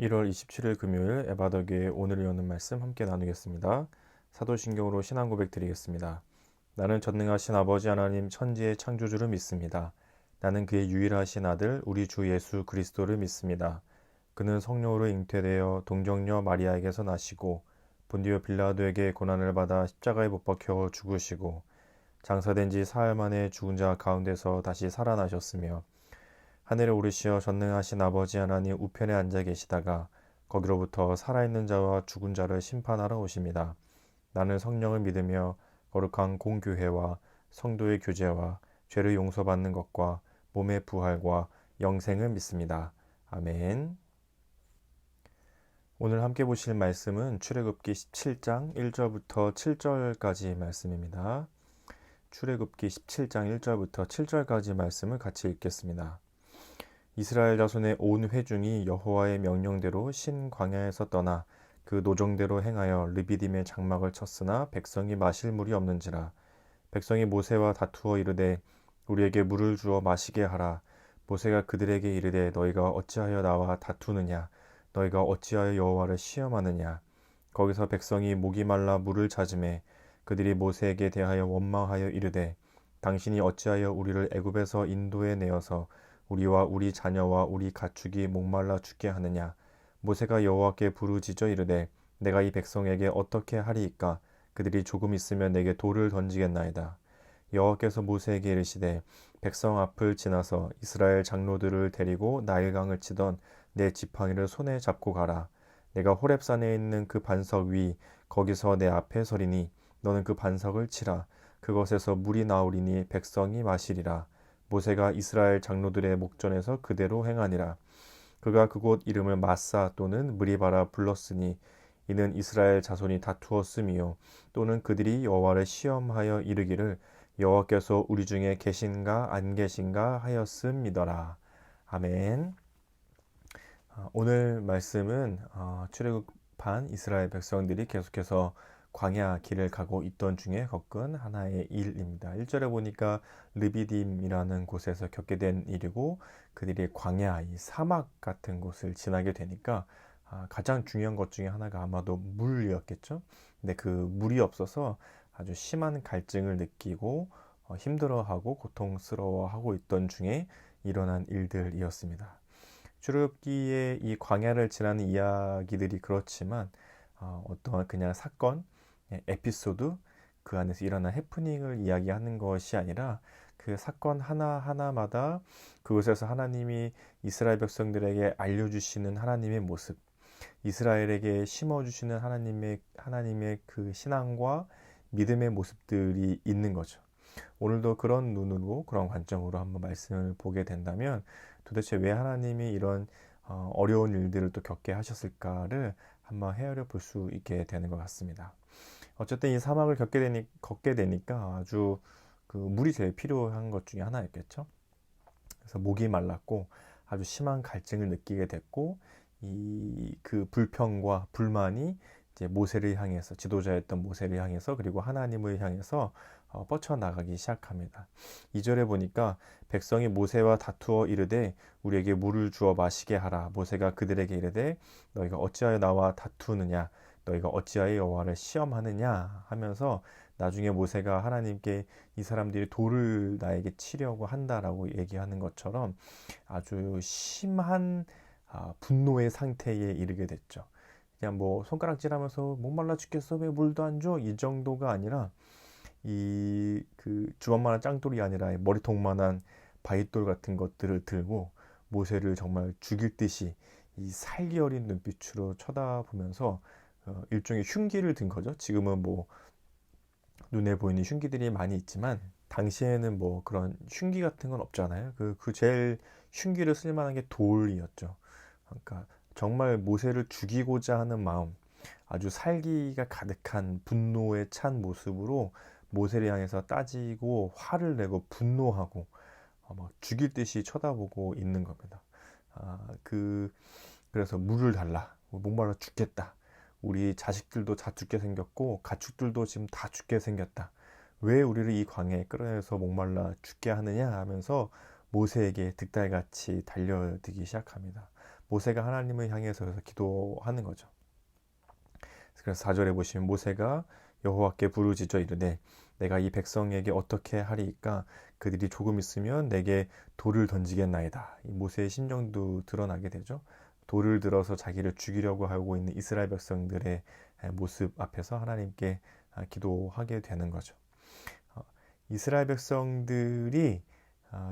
1월 27일 금요일 에바더교의 오늘 여는 말씀 함께 나누겠습니다. 사도신경으로 신앙 고백 드리겠습니다. 나는 전능하신 아버지 하나님 천지의 창조주를 믿습니다. 나는 그의 유일하신 아들 우리 주 예수 그리스도를 믿습니다. 그는 성령으로 잉태되어 동정녀 마리아에게서 나시고 본디오 빌라도에게 고난을 받아 십자가에 못 박혀 죽으시고 장사된 지 사흘 만에 죽은 자 가운데서 다시 살아나셨으며 하늘에 오르시어 전능하신 아버지 하나님 우편에 앉아 계시다가 거기로부터 살아있는 자와 죽은 자를 심판하러 오십니다. 나는 성령을 믿으며 거룩한 공교회와 성도의 교제와 죄를 용서받는 것과 몸의 부활과 영생을 믿습니다. 아멘. 오늘 함께 보실 말씀은 출애굽기 17장 1절부터 7절까지 말씀입니다. 출애굽기 17장 1절부터 7절까지 말씀을 같이 읽겠습니다. 이스라엘 자손의 온 회중이 여호와의 명령대로 신 광야에서 떠나 그 노정대로 행하여 르비딤의 장막을 쳤으나 백성이 마실 물이 없는지라. 백성이 모세와 다투어 이르되 우리에게 물을 주어 마시게 하라. 모세가 그들에게 이르되 너희가 어찌하여 나와 다투느냐. 너희가 어찌하여 여호와를 시험하느냐. 거기서 백성이 목이 말라 물을 찾으매 그들이 모세에게 대하여 원망하여 이르되 당신이 어찌하여 우리를 애굽에서 인도해 내어서 우리와 우리 자녀와 우리 가축이 목말라 죽게 하느냐. 모세가 여호와께 부르짖어 이르되 내가 이 백성에게 어떻게 하리이까. 그들이 조금 있으면 내게 돌을 던지겠나이다. 여호와께서 모세에게 이르시되 백성 앞을 지나서 이스라엘 장로들을 데리고 나일강을 치던 내 지팡이를 손에 잡고 가라. 내가 호렙산에 있는 그 반석 위 거기서 내 앞에 서리니 너는 그 반석을 치라. 그것에서 물이 나오리니 백성이 마시리라. 모세가 이스라엘 장로들의 목전에서 그대로 행하니라. 그가 그곳 이름을 마사 또는 무리바라 불렀으니 이는 이스라엘 자손이 다투었음이요 또는 그들이 여호와를 시험하여 이르기를 여호와께서 우리 중에 계신가 안 계신가 하였음이더라. 아멘. 오늘 말씀은 출애굽한 이스라엘 백성들이 계속해서 광야 길을 가고 있던 중에 겪은 하나의 일입니다. 1절에 보니까 르비딤이라는 곳에서 겪게 된 일이고 그들이 광야, 이 사막 같은 곳을 지나게 되니까 가장 중요한 것 중에 하나가 아마도 물이었겠죠. 근데 그 물이 없어서 아주 심한 갈증을 느끼고 힘들어하고 고통스러워하고 있던 중에 일어난 일들이었습니다. 출애굽기의 이 광야를 지나는 이야기들이 그렇지만 어떠한 그냥 사건, 에피소드, 그 안에서 일어난 해프닝을 이야기하는 것이 아니라 그 사건 하나하나마다 그곳에서 하나님이 이스라엘 백성들에게 알려주시는 하나님의 모습, 이스라엘에게 심어주시는 하나님의 그 신앙과 믿음의 모습들이 있는 거죠. 오늘도 그런 눈으로 그런 관점으로 한번 말씀을 보게 된다면 도대체 왜 하나님이 이런 어려운 일들을 또 겪게 하셨을까를 한번 헤아려 볼 수 있게 되는 것 같습니다. 어쨌든 이 사막을 걷게 되니까 아주 그 물이 제일 필요한 것 중에 하나였겠죠. 그래서 목이 말랐고 아주 심한 갈증을 느끼게 됐고 이 그 불평과 불만이 이제 모세를 향해서 지도자였던 모세를 향해서 그리고 하나님을 향해서 뻗쳐나가기 시작합니다. 2절에 보니까 백성이 모세와 다투어 이르되 우리에게 물을 주어 마시게 하라. 모세가 그들에게 이르되 너희가 어찌하여 나와 다투느냐. 너희가 어찌하여 여호와를 시험하느냐 하면서 나중에 모세가 하나님께 이 사람들이 돌을 나에게 치려고 한다라고 얘기하는 것처럼 아주 심한 분노의 상태에 이르게 됐죠. 그냥 뭐 손가락질하면서 목말라 죽겠어 왜 물도 안 줘? 이 정도가 아니라 이 그 주먹만한 짱돌이 아니라 머리통만한 바위돌 같은 것들을 들고 모세를 정말 죽일 듯이 이 살기 어린 눈빛으로 쳐다보면서 일종의 흉기를 든 거죠. 지금은 뭐 눈에 보이는 흉기들이 많이 있지만 당시에는 뭐 그런 흉기 같은 건 없잖아요. 그 제일 흉기를 쓸 만한 게 돌이었죠. 그러니까 정말 모세를 죽이고자 하는 마음, 아주 살기가 가득한 분노에 찬 모습으로 모세를 향해서 따지고 화를 내고 분노하고 막 죽일 듯이 쳐다보고 있는 겁니다. 그래서 물을 달라. 목말라 죽겠다. 우리 자식들도 다 죽게 생겼고 가축들도 지금 다 죽게 생겼다. 왜 우리를 이 광야에 끌어내서 목말라 죽게 하느냐 하면서 모세에게 득달같이 달려들기 시작합니다. 모세가 하나님을 향해서 기도하는 거죠. 그래서 4절에 보시면 모세가 여호와께 부르짖어 이르되 내가 이 백성에게 어떻게 하리이까 그들이 조금 있으면 내게 돌을 던지겠나이다. 이 모세의 심정도 드러나게 되죠. 돌을 들어서 자기를 죽이려고 하고 있는 이스라엘 백성들의 모습 앞에서 하나님께 기도하게 되는 거죠. 이스라엘 백성들이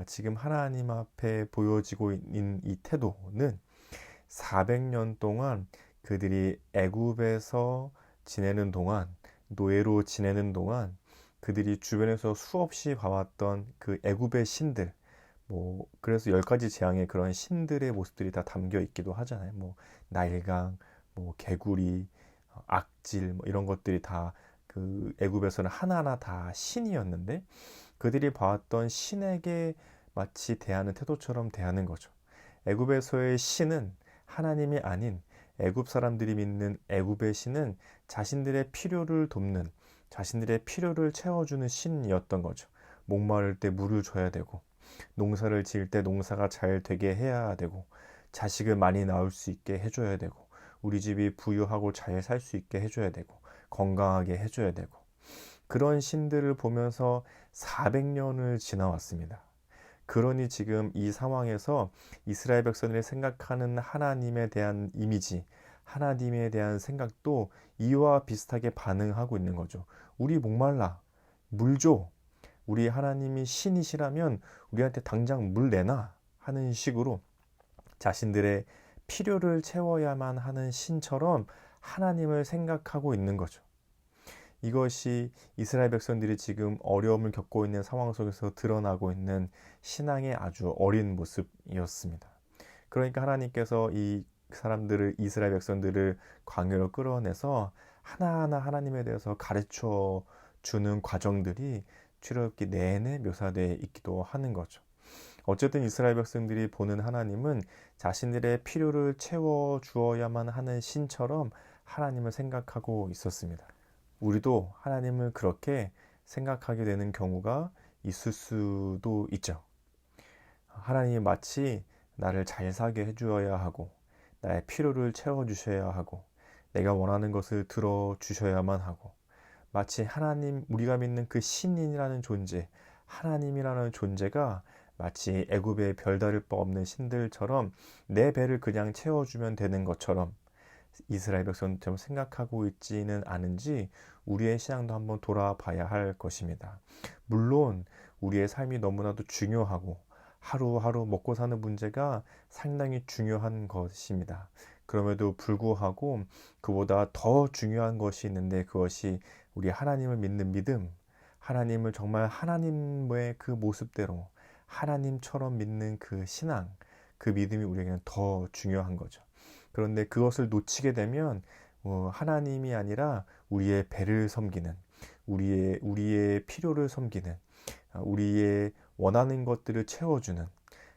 지금 하나님 앞에 보여지고 있는 이 태도는 400년 동안 그들이 애굽에서 지내는 동안, 노예로 지내는 동안 그들이 주변에서 수없이 봐왔던 그 애굽의 신들, 그래서 10가지 재앙의 그런 신들의 모습들이 다 담겨 있기도 하잖아요. 나일강, 개구리, 악질, 이런 것들이 다 그 애굽에서는 하나하나 다 신이었는데 그들이 봐왔던 신에게 마치 대하는 태도처럼 대하는 거죠. 애굽에서의 신은 하나님이 아닌 애굽 사람들이 믿는 애굽의 신은 자신들의 필요를 돕는, 자신들의 필요를 채워주는 신이었던 거죠. 목마를 때 물을 줘야 되고, 농사를 지을 때 농사가 잘 되게 해야 되고, 자식을 많이 낳을 수 있게 해줘야 되고, 우리 집이 부유하고 잘 살 수 있게 해줘야 되고, 건강하게 해줘야 되고, 그런 신들을 보면서 400년을 지나왔습니다. 그러니 지금 이 상황에서 이스라엘 백성들이 생각하는 하나님에 대한 이미지, 하나님에 대한 생각도 이와 비슷하게 반응하고 있는 거죠. 우리 목말라, 물 줘. 우리 하나님이 신이시라면 우리한테 당장 물 내놔 하는 식으로 자신들의 필요를 채워야만 하는 신처럼 하나님을 생각하고 있는 거죠. 이것이 이스라엘 백성들이 지금 어려움을 겪고 있는 상황 속에서 드러나고 있는 신앙의 아주 어린 모습이었습니다. 그러니까 하나님께서 이 사람들을, 이스라엘 백성들을 광야로 끌어내서 하나하나 하나님에 대해서 가르쳐 주는 과정들이 출애굽기 내내 묘사되어 있기도 하는 거죠. 어쨌든 이스라엘 백성들이 보는 하나님은 자신들의 필요를 채워 주어야만 하는 신처럼 하나님을 생각하고 있었습니다. 우리도 하나님을 그렇게 생각하게 되는 경우가 있을 수도 있죠. 하나님이 마치 나를 잘 살게 해주어야 하고, 나의 필요를 채워주셔야 하고, 내가 원하는 것을 들어주셔야만 하고, 마치 하나님, 우리가 믿는 그 신인이라는 존재, 하나님이라는 존재가 마치 애굽의 별다를 바 없는 신들처럼 내 배를 그냥 채워주면 되는 것처럼 이스라엘 백성처럼 생각하고 있지는 않은지 우리의 신앙도 한번 돌아봐야 할 것입니다. 물론 우리의 삶이 너무나도 중요하고 하루하루 먹고 사는 문제가 상당히 중요한 것입니다. 그럼에도 불구하고 그보다 더 중요한 것이 있는데 그것이 우리 하나님을 믿는 믿음, 하나님을 정말 하나님의 그 모습대로 하나님처럼 믿는 그 신앙, 그 믿음이 우리에게는 더 중요한 거죠. 그런데 그것을 놓치게 되면 하나님이 아니라 우리의 배를 섬기는, 우리의 필요를 섬기는, 우리의 원하는 것들을 채워주는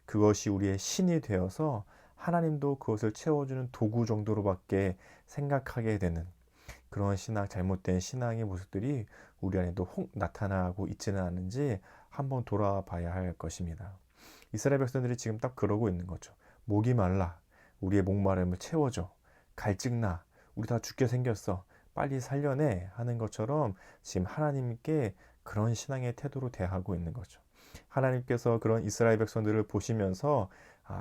그것이 우리의 신이 되어서 하나님도 그것을 채워주는 도구 정도로밖에 생각하게 되는 그런 신앙, 잘못된 신앙의 모습들이 우리 안에도 혹 나타나고 있지는 않은지 한번 돌아봐야 할 것입니다. 이스라엘 백성들이 지금 딱 그러고 있는 거죠. 목이 말라. 우리의 목마름을 채워줘. 갈증나. 우리 다 죽게 생겼어. 빨리 살려내. 하는 것처럼 지금 하나님께 그런 신앙의 태도로 대하고 있는 거죠. 하나님께서 그런 이스라엘 백성들을 보시면서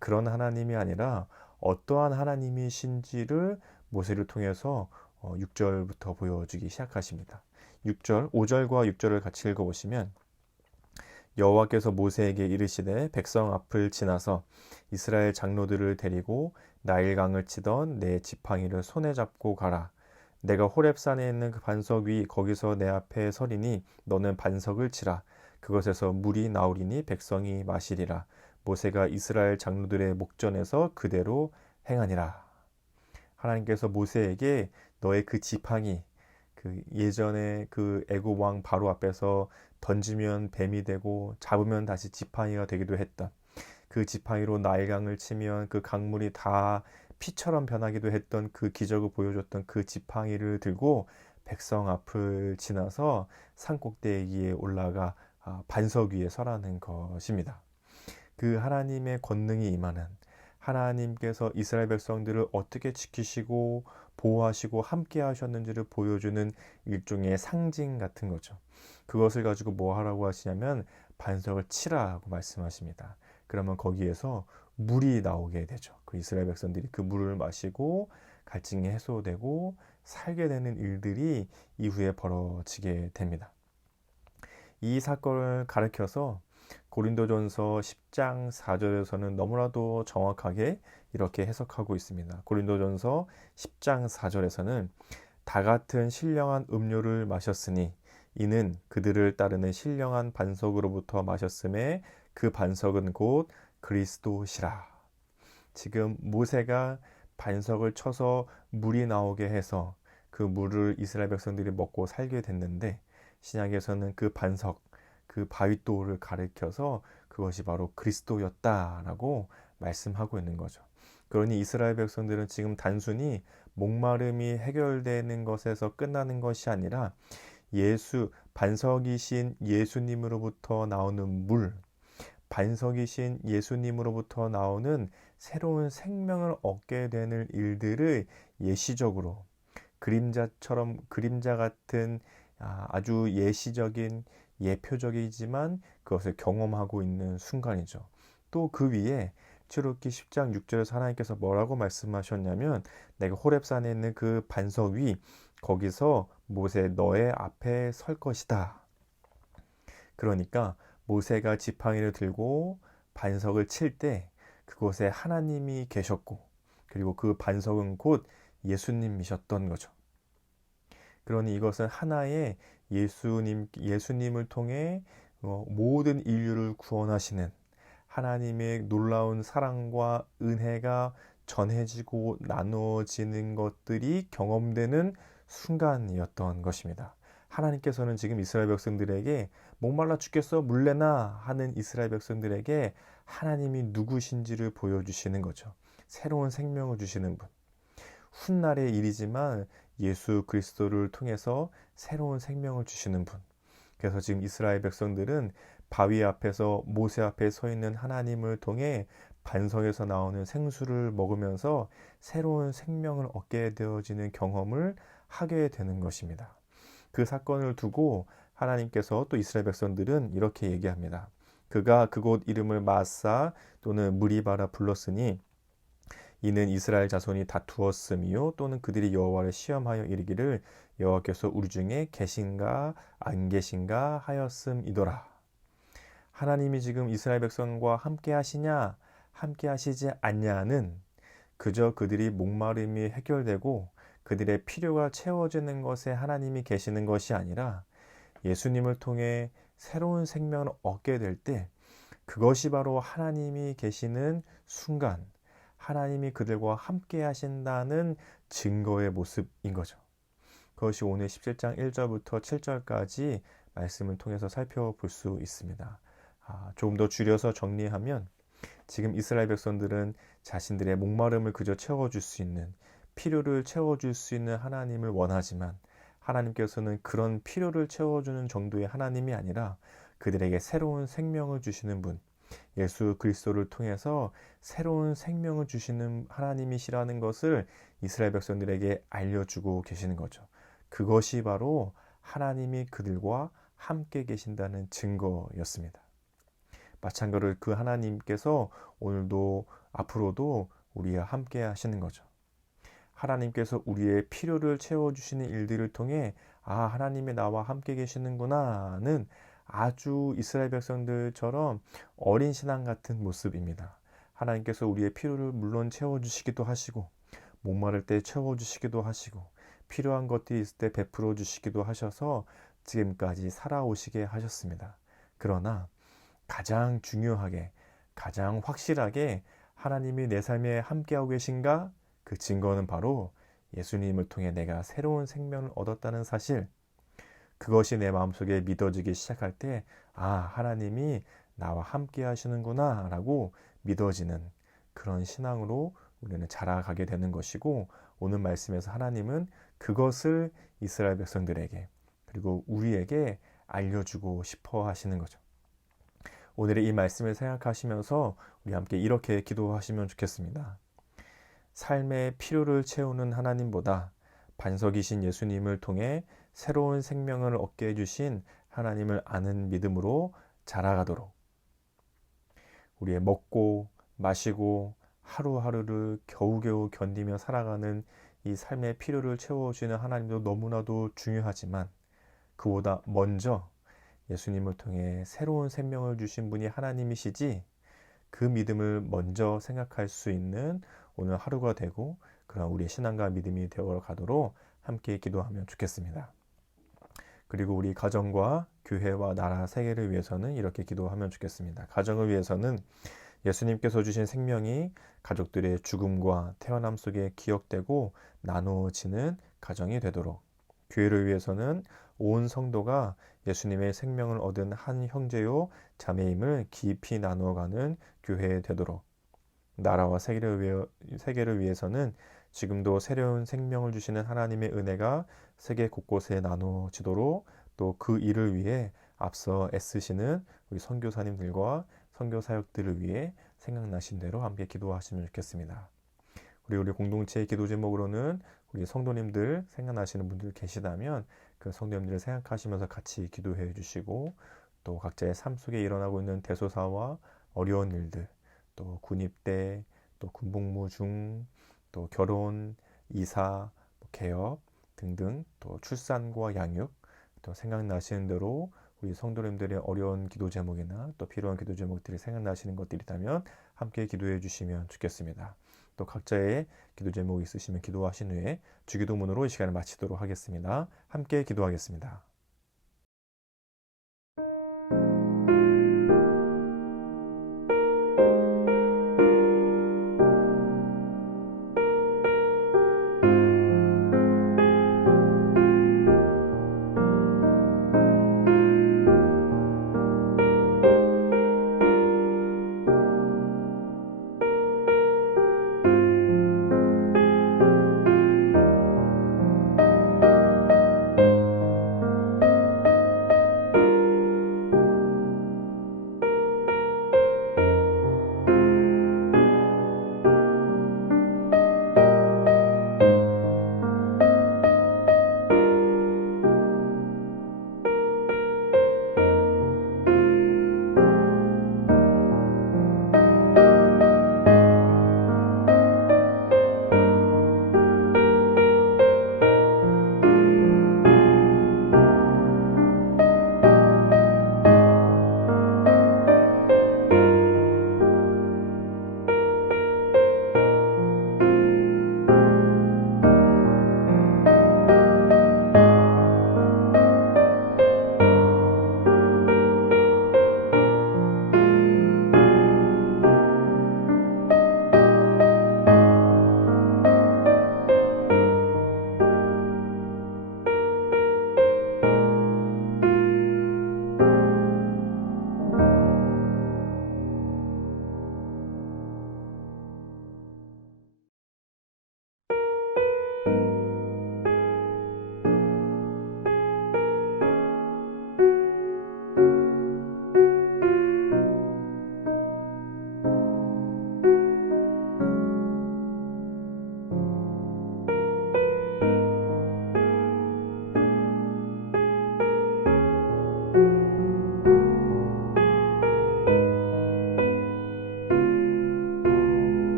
그런 하나님이 아니라 어떠한 하나님이신지를 모세를 통해서 6절부터 보여주기 시작하십니다. 6절, 5절과 6절을 같이 읽어보시면 여호와께서 모세에게 이르시되 백성 앞을 지나서 이스라엘 장로들을 데리고 나일강을 치던 내 지팡이를 손에 잡고 가라. 내가 호렙산에 있는 그 반석 위 거기서 내 앞에 서리니 너는 반석을 치라. 그것에서 물이 나오리니 백성이 마시리라. 모세가 이스라엘 장로들의 목전에서 그대로 행하니라. 하나님께서 모세에게 너의 그 지팡이, 그 예전에 그 애굽 왕 바로 앞에서 던지면 뱀이 되고 잡으면 다시 지팡이가 되기도 했던 그 지팡이로 나일강을 치면 그 강물이 다 피처럼 변하기도 했던 그 기적을 보여줬던 그 지팡이를 들고 백성 앞을 지나서 산 꼭대기에 올라가 반석 위에 서라는 것입니다. 그 하나님의 권능이 임하는, 하나님께서 이스라엘 백성들을 어떻게 지키시고 보호하시고 함께 하셨는지를 보여주는 일종의 상징 같은 거죠. 그것을 가지고 뭐 하라고 하시냐면 반석을 치라고 말씀하십니다. 그러면 거기에서 물이 나오게 되죠. 그 이스라엘 백성들이 그 물을 마시고 갈증이 해소되고 살게 되는 일들이 이후에 벌어지게 됩니다. 이 사건을 가르쳐서 고린도전서 10장 4절에서는 너무나도 정확하게 이렇게 해석하고 있습니다. 고린도전서 10장 4절에서는 다 같은 신령한 음료를 마셨으니 이는 그들을 따르는 신령한 반석으로부터 마셨음에 그 반석은 곧 그리스도시라. 지금 모세가 반석을 쳐서 물이 나오게 해서 그 물을 이스라엘 백성들이 먹고 살게 됐는데, 신약에서는 그 반석, 그 바윗돌을 가리켜서 그것이 바로 그리스도였다라고 말씀하고 있는 거죠. 그러니 이스라엘 백성들은 지금 단순히 목마름이 해결되는 것에서 끝나는 것이 아니라 반석이신 예수님으로부터 나오는 물, 반석이신 예수님으로부터 나오는 새로운 생명을 얻게 되는 일들을 예시적으로 그림자 같은 아주 예시적인 예표적이지만 그것을 경험하고 있는 순간이죠. 또 그 위에 출애굽기 10장 6절에서 하나님께서 뭐라고 말씀하셨냐면 내가 호렙산에 있는 그 반석 위 거기서 모세 너의 앞에 설 것이다. 그러니까 모세가 지팡이를 들고 반석을 칠 때 그곳에 하나님이 계셨고, 그리고 그 반석은 곧 예수님이셨던 거죠. 그러니 이것은 하나의 예수님을 통해 모든 인류를 구원하시는 하나님의 놀라운 사랑과 은혜가 전해지고 나누어지는 것들이 경험되는 순간이었던 것입니다. 하나님께서는 지금 이스라엘 백성들에게 목말라 죽겠어 물레나 하는 이스라엘 백성들에게 하나님이 누구신지를 보여주시는 거죠. 새로운 생명을 주시는 분. 훗날의 일이지만 예수 그리스도를 통해서 새로운 생명을 주시는 분. 그래서 지금 이스라엘 백성들은 바위 앞에서 모세 앞에 서 있는 하나님을 통해 반석에서 나오는 생수를 먹으면서 새로운 생명을 얻게 되어지는 경험을 하게 되는 것입니다. 그 사건을 두고 하나님께서 또 이스라엘 백성들은 이렇게 얘기합니다. 그가 그곳 이름을 마사 또는 무리바라 불렀으니 이는 이스라엘 자손이 다투었음이요 또는 그들이 여호와를 시험하여 이르기를 여호와께서 우리 중에 계신가 안 계신가 하였음이더라. 하나님이 지금 이스라엘 백성과 함께 하시냐 함께 하시지 않냐는 그저 그들이 목마름이 해결되고 그들의 필요가 채워지는 것에 하나님이 계시는 것이 아니라 예수님을 통해 새로운 생명을 얻게 될 때 그것이 바로 하나님이 계시는 순간, 하나님이 그들과 함께 하신다는 증거의 모습인 거죠. 그것이 오늘 17장 1절부터 7절까지 말씀을 통해서 살펴볼 수 있습니다. 조금 더 줄여서 정리하면 지금 이스라엘 백성들은 자신들의 목마름을 그저 채워줄 수 있는, 필요를 채워줄 수 있는 하나님을 원하지만 하나님께서는 그런 필요를 채워주는 정도의 하나님이 아니라 그들에게 새로운 생명을 주시는 분, 예수 그리스도를 통해서 새로운 생명을 주시는 하나님이시라는 것을 이스라엘 백성들에게 알려주고 계시는 거죠. 그것이 바로 하나님이 그들과 함께 계신다는 증거였습니다. 마찬가지로 그 하나님께서 오늘도 앞으로도 우리와 함께 하시는 거죠. 하나님께서 우리의 필요를 채워주시는 일들을 통해 하나님이 나와 함께 계시는구나는 아주 이스라엘 백성들처럼 어린 신앙 같은 모습입니다. 하나님께서 우리의 필요를 물론 채워주시기도 하시고 목마를 때 채워주시기도 하시고 필요한 것들이 있을 때 베풀어 주시기도 하셔서 지금까지 살아오시게 하셨습니다. 그러나 가장 중요하게 가장 확실하게 하나님이 내 삶에 함께하고 계신가? 그 증거는 바로 예수님을 통해 내가 새로운 생명을 얻었다는 사실, 그것이 내 마음속에 믿어지기 시작할 때 하나님이 나와 함께 하시는구나 라고 믿어지는 그런 신앙으로 우리는 자라가게 되는 것이고, 오늘 말씀에서 하나님은 그것을 이스라엘 백성들에게 그리고 우리에게 알려주고 싶어 하시는 거죠. 오늘의 이 말씀을 생각하시면서 우리 함께 이렇게 기도하시면 좋겠습니다. 삶의 필요를 채우는 하나님보다 반석이신 예수님을 통해 새로운 생명을 얻게 해주신 하나님을 아는 믿음으로 자라가도록 우리의 먹고 마시고 하루하루를 겨우겨우 견디며 살아가는 이 삶의 필요를 채워주시는 하나님도 너무나도 중요하지만 그보다 먼저 예수님을 통해 새로운 생명을 주신 분이 하나님이시지 그 믿음을 먼저 생각할 수 있는 오늘 하루가 되고 그런 우리의 신앙과 믿음이 되어 가도록 함께 기도하면 좋겠습니다. 그리고 우리 가정과 교회와 나라 세계를 위해서는 이렇게 기도하면 좋겠습니다. 가정을 위해서는 예수님께서 주신 생명이 가족들의 죽음과 태어남 속에 기억되고 나누어지는 가정이 되도록, 교회를 위해서는 온 성도가 예수님의 생명을 얻은 한 형제요 자매임을 깊이 나누어가는 교회 되도록, 나라와 세계를 위해서는 지금도 새로운 생명을 주시는 하나님의 은혜가 세계 곳곳에 나누어지도록 또 그 일을 위해 앞서 애쓰시는 우리 선교사님들과 선교사역들을 위해 생각나신 대로 함께 기도하시면 좋겠습니다. 우리 공동체의 기도 제목으로는 우리 성도님들 생각나시는 분들 계시다면 그 성도님들을 생각하시면서 같이 기도해 주시고 또 각자의 삶 속에 일어나고 있는 대소사와 어려운 일들, 또 군입대, 또 군복무 중, 또 결혼, 이사, 개업 등등, 또 출산과 양육, 또 생각나시는 대로 우리 성도님들의 어려운 기도 제목이나 또 필요한 기도 제목들이 생각나시는 것들이 있다면 함께 기도해 주시면 좋겠습니다. 또 각자의 기도 제목이 있으시면 기도하신 후에 주기도문으로 이 시간을 마치도록 하겠습니다. 함께 기도하겠습니다.